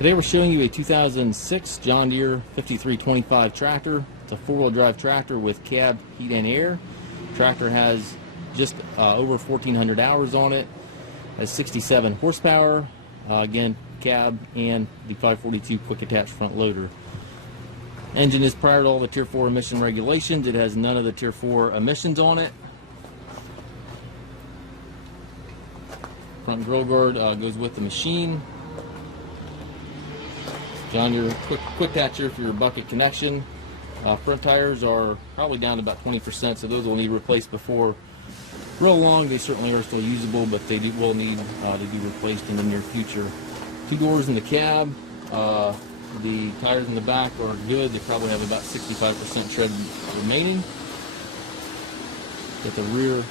Today we're showing you a 2006 John Deere 5325 tractor. It's a four-wheel drive tractor with cab, heat, and air. Tractor has just over 1,400 hours on it. Has 67 horsepower. Again, cab and the 542 quick attach front loader. Engine is prior to all the Tier 4 emission regulations. It has none of the Tier 4 emissions on it. Front grill guard goes with the machine. John Deere quick attach here for your bucket connection. Front tires are probably down to about 20%, so those will need replaced before real long. They certainly are still usable, but they will need to be replaced in the near future. Two doors in the cab. The tires in the back are good. They probably have about 65% tread remaining. Got the rear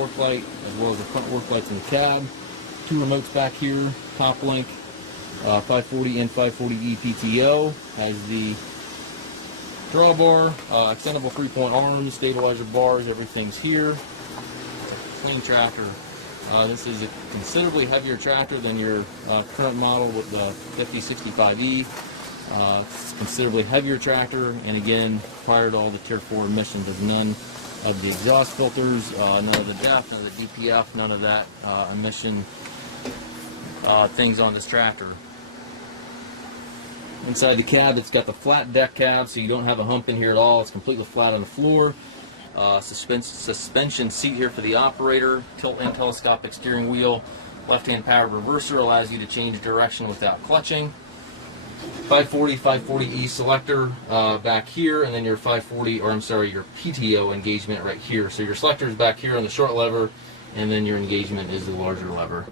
work light as well as the front work lights in the cab. Two remotes back here. Top link 540 and 540E PTO. Has the drawbar, extendable 3-point arms, stabilizer bars, everything's here. It's a clean tractor. This is a considerably heavier tractor than your current model with the 5065E. It's a considerably heavier tractor, and again, prior to all the Tier 4 emissions, there's none of the exhaust filters, none of the DEF, none of the DPF, none of that emission things on this tractor. Inside the cab, it's got the flat deck cab, so you don't have a hump in here at all. It's completely flat on the floor. Suspension seat here for the operator. Tilt and telescopic steering wheel. Left-hand powered reverser allows you to change direction without clutching. 540E selector back here, and then your your PTO engagement right here. So your selector is back here on the short lever, and then your engagement is the larger lever.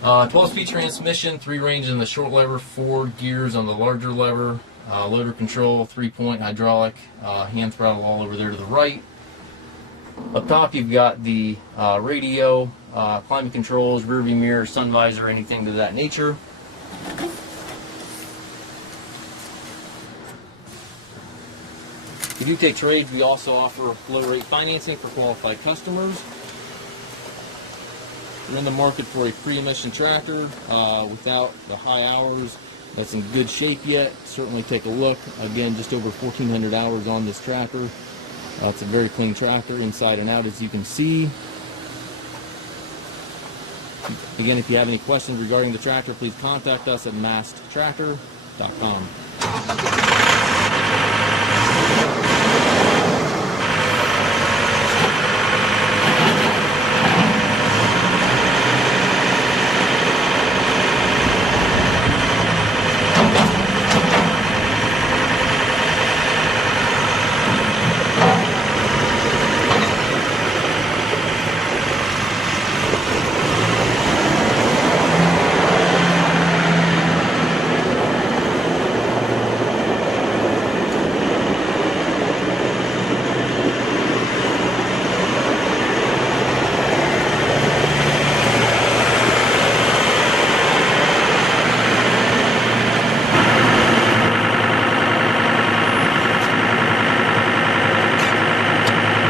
12-speed transmission, 3 ranges on the short lever, 4 gears on the larger lever. Loader control, 3-point hydraulic, hand throttle all over there to the right. Up top you've got the radio, climate controls, rearview mirror, sun visor, anything to that nature. If you do take trades, we also offer low-rate financing for qualified customers. If you're in the market for a pre-emission tractor without the high hours, that's in good shape yet, certainly take a look. Again, just over 1,400 hours on this tractor. It's a very clean tractor inside and out, as you can see. Again, if you have any questions regarding the tractor, please contact us at maskedtractor.com.